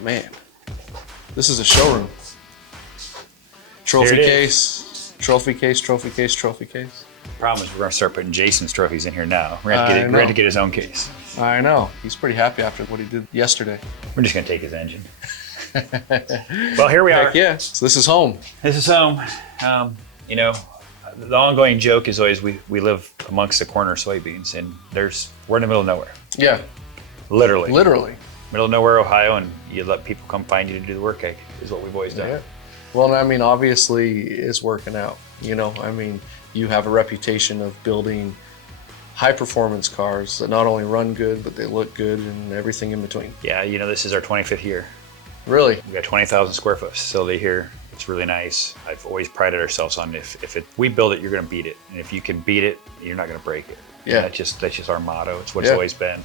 Man, this is a showroom. Trophy case, trophy case, trophy case, trophy case. Problem is we're going to start putting Jason's trophies in here now. We're going to get his own case. I know. He's pretty happy after what he did yesterday. We're just going to take his engine. Well, here we are. Heck yeah. So this is home. This is home. You know, the ongoing joke is always we live amongst the corner of soybeans, and we're in the middle of nowhere. Yeah. Literally. Middle of nowhere, Ohio, and you let people come find you to do the work, is what we've always done. Yeah. Well, I mean, obviously it's working out. You know, I mean, you have a reputation of building high performance cars that not only run good, but they look good and everything in between. Yeah, you know, this is our 25th year. Really? We've got 20,000 square foot facility here. It's really nice. I've always prided ourselves on if we build it, you're going to beat it. And if you can beat it, you're not going to break it. Yeah. And that's just our motto. It's what it's always been.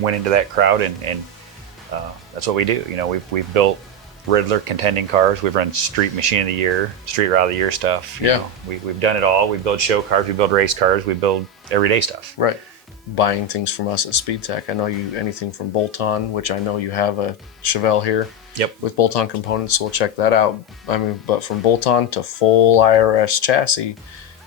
Went into that crowd and that's what we do. You know, we've built Riddler contending cars. We've run Street Machine of the Year, Street Route of the Year stuff. You know, we've done it all. We build show cars, we build race cars, we build everyday stuff. Right. Buying things from us at Speedtech. I know you anything from bolt-on, which I know you have a Chevelle here. Yep. With bolt-on components, so we'll check that out. I mean, but from bolt-on to full IRS chassis,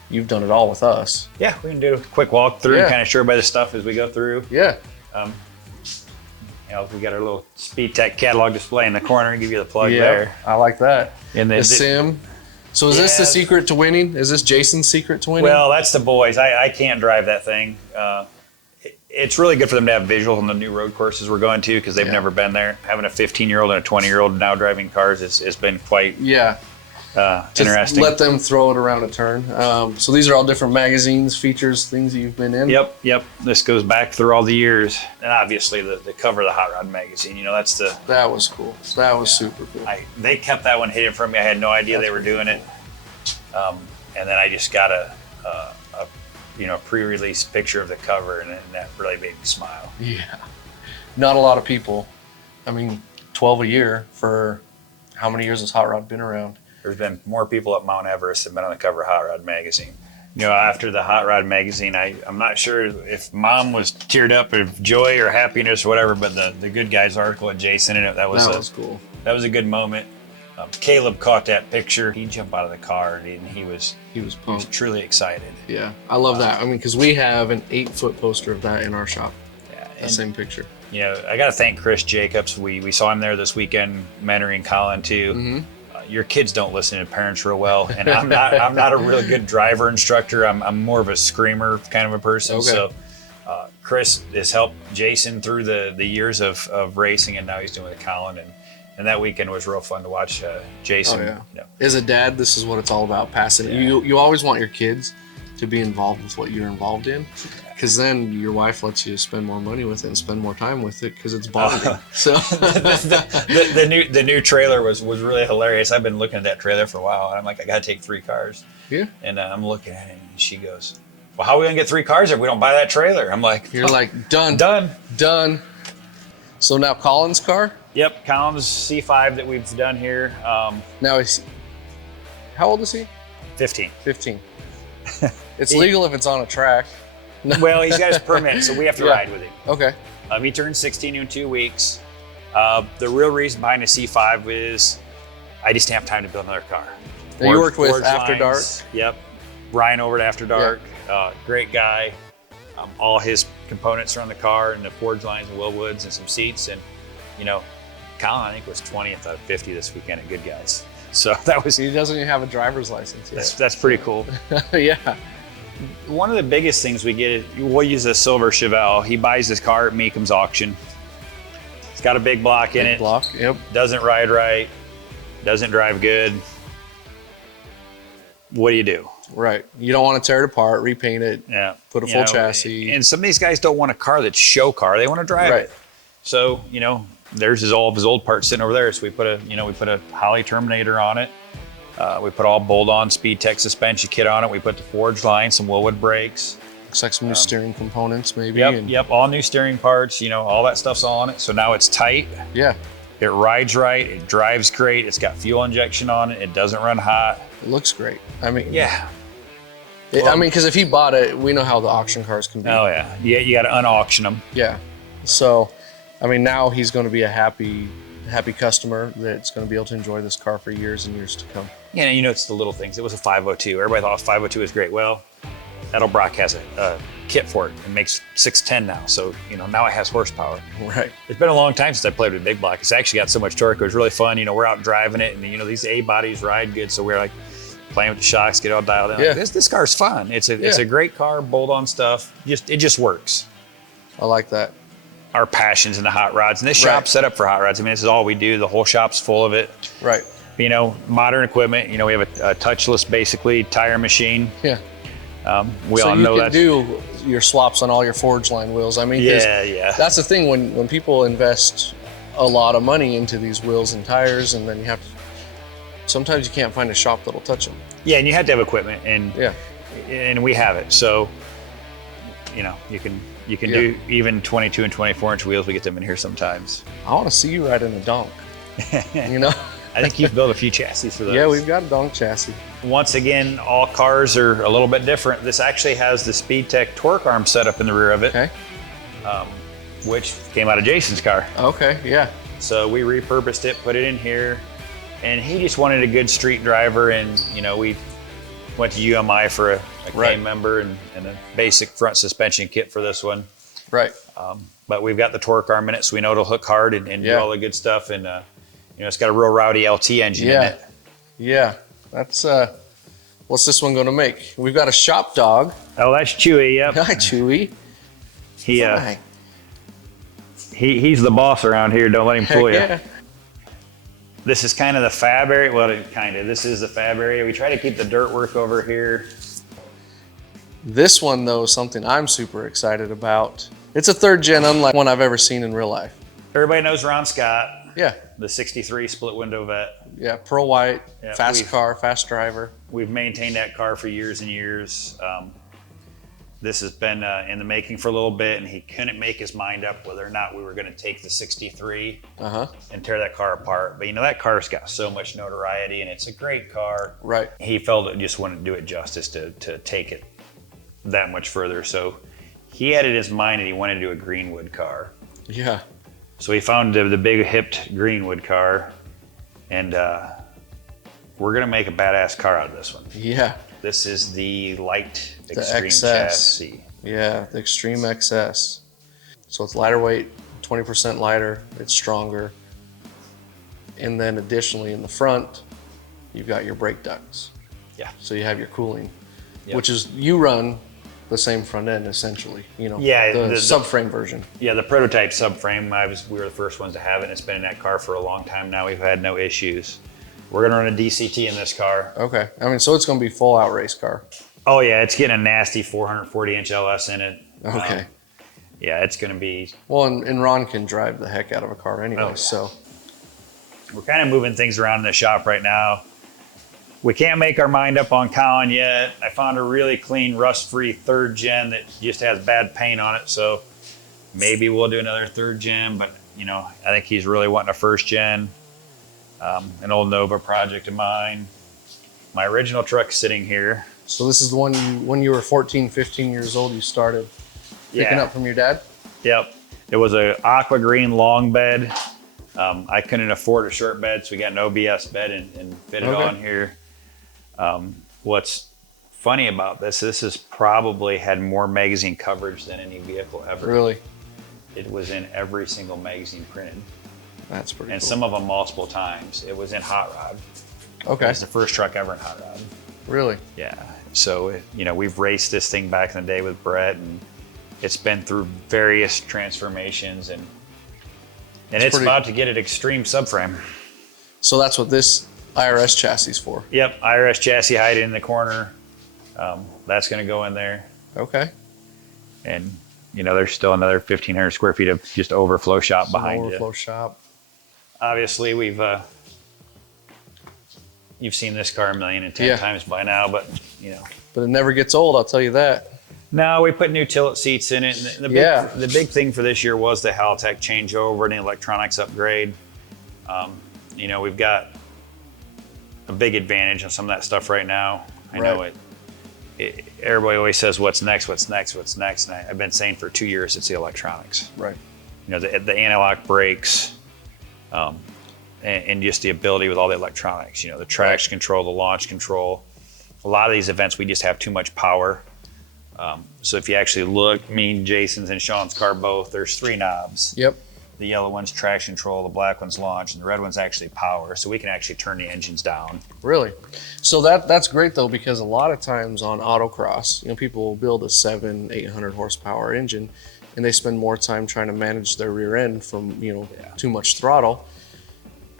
you've done it all with us. Yeah, we can do a quick walkthrough and kind of show everybody the stuff as we go through. Yeah. You know, we got our little Speedtech catalog display in the corner. Give you the plug there. I like that. And the sim. So is this the secret to winning? Is this Jason's secret to winning? Well, that's the boys. I can't drive that thing. It's really good for them to have visuals on the new road courses we're going to because they've never been there. Having a 15-year-old and a 20-year-old now driving cars has been quite interesting. Let them throw it around a turn. So these are all different magazines, features, things that you've been in? Yep. This goes back through all the years. And obviously the cover of the Hot Rod magazine, you know, that's the... That was cool. That was super cool. They kept that one hidden from me. I had no idea they were doing it. And then I just got a pre-release picture of the cover, and that really made me smile. Yeah. Not a lot of people. I mean, 12 a year for how many years has Hot Rod been around? There's been more people at Mount Everest that have been on the cover of Hot Rod magazine. You know, after the Hot Rod magazine, I'm not sure if Mom was teared up of joy or happiness or whatever, but the Good Guys article with Jason in it, that was cool. That was a good moment. Caleb caught that picture. He jumped out of the car and he was truly excited. Yeah, I love that. I mean, because we have an 8-foot poster of that in our shop. Yeah, the same picture. You know, I got to thank Chris Jacobs. We saw him there this weekend, mentoring Colin too. Mm-hmm. Your kids don't listen to parents real well, and I'm not a real good driver instructor. I'm more of a screamer kind of a person. Okay. So Chris has helped Jason through the years of racing, and now he's doing it with Colin. And that weekend was real fun to watch Jason. Oh, yeah. You know. As a dad, this is what it's all about, passing. Yeah. You always want your kids to be involved with what you're involved in, because then your wife lets you spend more money with it and spend more time with it because it's bonding. So the new trailer was really hilarious. I've been looking at that trailer for a while, and I'm like, I got to take 3 cars. Yeah. And I'm looking at it, and she goes, well, how are we going to get 3 cars if we don't buy that trailer? I'm like, you're like, done. So now Colin's car? Yep, Colin's C5 that we've done here. Now how old is he? 15. 15. It's legal if it's on a track. Well, he's got his permit, so we have to ride with him. Okay. He turned 16 in 2 weeks. The real reason behind a C5 is I just didn't have time to build another car. Now you worked with After Dark? Yep. Ryan over at After Dark. Yeah. Great guy. All his components are on the car, and the forge lines and wheelwoods and some seats. And, you know, Colin, I think, was 20th out of 50 this weekend at Good Guys. So that was... He doesn't even have a driver's license yet. That's pretty cool. Yeah. One of the biggest things we get is we'll use a silver Chevelle. He buys this car at Meekham's auction. It's got a big block in it. Yep. Doesn't ride right. Doesn't drive good. What do you do? Right. You don't want to tear it apart, repaint it, put a full chassis. And some of these guys don't want a car that's show car. They want to drive it. So, you know, there's all of his old parts sitting over there. So we put a Holly Terminator on it. We put all bolt-on Speedtech suspension kit on it. We put the forge line, some Willwood brakes. Looks like some new steering components maybe. Yep, all new steering parts. You know, all that stuff's all on it. So now it's tight. Yeah. It rides right. It drives great. It's got fuel injection on it. It doesn't run hot. It looks great. I mean, yeah. I mean, because if he bought it, we know how the auction cars can be. Oh yeah, you got to unauction them. Yeah. So, I mean, now he's going to be a happy happy customer that's going to be able to enjoy this car for years and years to come. Yeah, you know, it's the little things. It was a 502. Everybody thought 502 was great. Well, Edelbrock has a kit for it. It makes 610 now. So, you know, now it has horsepower. Right. It's been a long time since I played with big block. It's actually got so much torque. It was really fun. You know, we're out driving it, and, you know, these A bodies ride good. So we're like playing with the shocks, get all dialed in. Yeah. Like, this car's fun. It's a great car, bolt-on stuff. It just works. I like that. Our passions in the hot rods. And this shop's set up for hot rods. I mean, this is all we do. The whole shop's full of it. Right. You know, modern equipment. You know, we have a touchless, basically, tire machine. Yeah. We all know that. So you can do your swaps on all your forge line wheels. I mean, yeah. That's the thing when people invest a lot of money into these wheels and tires, and then sometimes you can't find a shop that'll touch them. Yeah, and you have to have equipment, and we have it. So, you know, you can do even 22 and 24-inch wheels. We get them in here sometimes. I want to see you ride in a donk. You know. I think you've built a few chassis for those. Yeah, we've got a donk chassis. Once again, all cars are a little bit different. This actually has the Speedtech torque arm set up in the rear of it, which came out of Jason's car. Okay, yeah. So we repurposed it, put it in here, and he just wanted a good street driver. And, you know, we went to UMI for a K member and a basic front suspension kit for this one. Right. But we've got the torque arm in it, so we know it'll hook hard and do all the good stuff. And, you know, it's got a real rowdy LT engine in it. Yeah. That's, what's this one going to make? We've got a shop dog. Oh, that's Chewy, yep. Hi, Chewy. He's the boss around here. Don't let him fool you. Yeah. This is kind of the fab area. Well, this is the fab area. We try to keep the dirt work over here. This one, though, is something I'm super excited about. It's a third gen, unlike one I've ever seen in real life. Everybody knows Ron Scott. Yeah. The 63 split window vet. Yeah, pearl white, fast car, fast driver. We've maintained that car for years and years. This has been in the making for a little bit, and he couldn't make his mind up whether or not we were going to take the 63 and tear that car apart. But, you know, that car's got so much notoriety, and it's a great car. Right. He felt it just wouldn't do it justice to take it that much further. So he had it in his mind that he wanted to do a Greenwood car. Yeah. So he found the big hipped Greenwood car, and we're gonna make a badass car out of this one. Yeah. This is the light Extreme XS. chassis. Yeah, the Extreme XS. So it's lighter weight, 20% lighter, it's stronger. And then additionally in the front, you've got your brake ducts. Yeah. So you have your cooling, which is, you run the same front end essentially, you know, the subframe version. Yeah, the prototype subframe, we were the first ones to have it, and it's been in that car for a long time now. We've had no issues. We're gonna run a DCT in this car. Okay, I mean, so it's gonna be full out race car. Oh yeah, it's getting a nasty 440-inch LS in it. Okay. Yeah, it's gonna be. Well, and Ron can drive the heck out of a car anyway, so. We're kind of moving things around in the shop right now. We can't make our mind up on Colin yet. I found a really clean, rust-free third gen that just has bad paint on it, so maybe we'll do another third gen, but, you know, I think he's really wanting a first gen. An old Nova project of mine. My original truck's sitting here. So this is the one when you were 14, 15 years old, you started picking up from your dad? Yep. It was a aqua green long bed. I couldn't afford a short bed, so we got an OBS bed and fit it on here. What's funny about this has probably had more magazine coverage than any vehicle ever. Really? It was in every single magazine printed. That's pretty And cool. some of them multiple times. It was in Hot Rod. Okay. It was the first truck ever in Hot Rod. Really? Yeah. So, you know, we've raced this thing back in the day with Brett, and it's been through various transformations, and it's about to get an extreme subframe. So that's what this IRS chassis is for? Yep, IRS chassis hide in the corner. That's going to go in there. Okay. And, you know, there's still another 1,500 square feet of just overflow shop behind it. Overflow shop. Obviously, you've seen this car 1,010,000 times by now, but, you know. But it never gets old, I'll tell you that. No, we put new tilt seats in it. And the big thing for this year was the Haltech changeover and the electronics upgrade. You know, we've got a big advantage on some of that stuff right now. I know everybody always says, what's next, what's next, what's next? And I've been saying for 2 years, it's the electronics. Right. You know, the anti-lock brakes, and just the ability with all the electronics, you know, the traction control, the launch control. A lot of these events, we just have too much power. So if you actually look, me and Jason's and Sean's car both, there's 3 knobs. Yep. The yellow one's traction control, the black one's launch, and the red one's actually power. So we can actually turn the engines down. Really? So that's great though, because a lot of times on autocross, you know, people will build a 700-800 horsepower engine, and they spend more time trying to manage their rear end from, you know, too much throttle.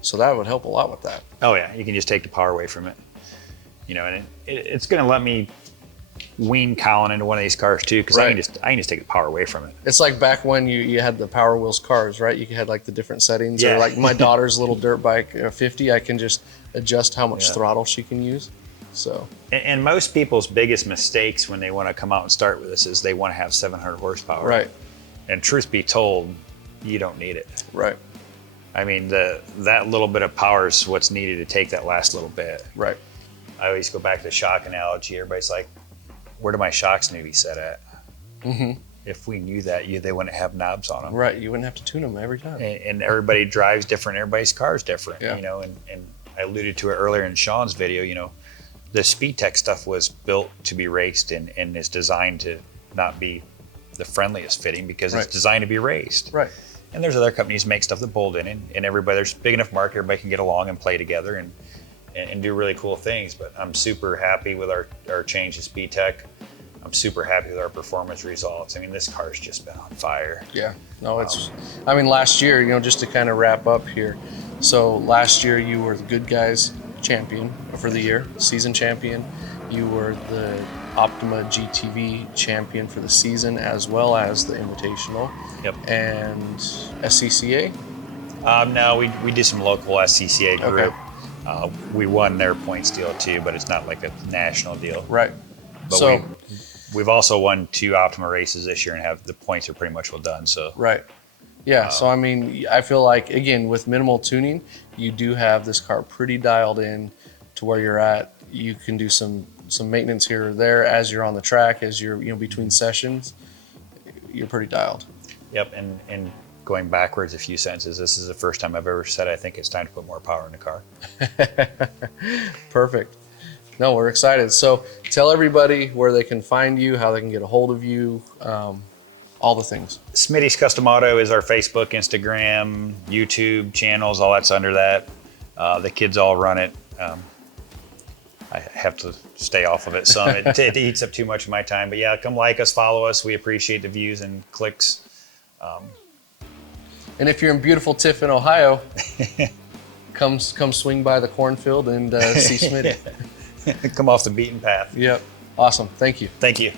So that would help a lot with that. Oh yeah, you can just take the power away from it. You know, and it's going to let me wean Colin into one of these cars too, because I can just take the power away from it. It's like back when you had the Power Wheels cars, right? You had like the different settings. Or like my daughter's little dirt bike, 50, I can just adjust how much throttle she can use. So. And most people's biggest mistakes when they want to come out and start with this is they want to have 700 horsepower. Right. And truth be told, you don't need it. Right. I mean, that little bit of power is what's needed to take that last little bit. Right. I always go back to the shock analogy. Everybody's like, where do my shocks need to be set at? Mm-hmm. If we knew that, they wouldn't have knobs on them. Right, you wouldn't have to tune them every time. And everybody drives different. Everybody's car is different, you know. And I alluded to it earlier in Sean's video. You know, the Speedtech stuff was built to be raced and is designed to not be the friendliest fitting because it's designed to be raced. Right. And there's other companies that make stuff that bolt in, and everybody, there's a big enough market, everybody can get along and play together and do really cool things. But I'm super happy with our change to Speedtech. I'm super happy with our performance results. I mean, this car's just been on fire. Yeah, no, I mean, last year, you know, just to kind of wrap up here. So last year you were the Good Guys champion for the year, season champion. You were the Optima GTV champion for the season, as well as the Invitational. Yep. And SCCA? No, we did some local SCCA group. Okay. We won their points deal too, but it's not like a national deal. Right. But so we've also won 2 Optima races this year and have the points are pretty much well done. So right. Yeah. So I mean, I feel like again with minimal tuning, you do have this car pretty dialed in to where you're at. You can do some maintenance here or there as you're on the track, as you're between sessions. You're pretty dialed. Yep. And going backwards a few sentences, this is the first time I've ever said I think it's time to put more power in the car. Perfect. No, we're excited. So tell everybody where they can find you, how they can get a hold of you, all the things. Smitty's Custom Auto is our Facebook, Instagram, YouTube channels, all that's under that. The kids all run it. I have to stay off of it some. It eats up too much of my time. But yeah, come like us, follow us. We appreciate the views and clicks. And if you're in beautiful Tiffin, Ohio, come swing by the cornfield and see Smitty. Come off the beaten path. Yep. Awesome. Thank you. Thank you.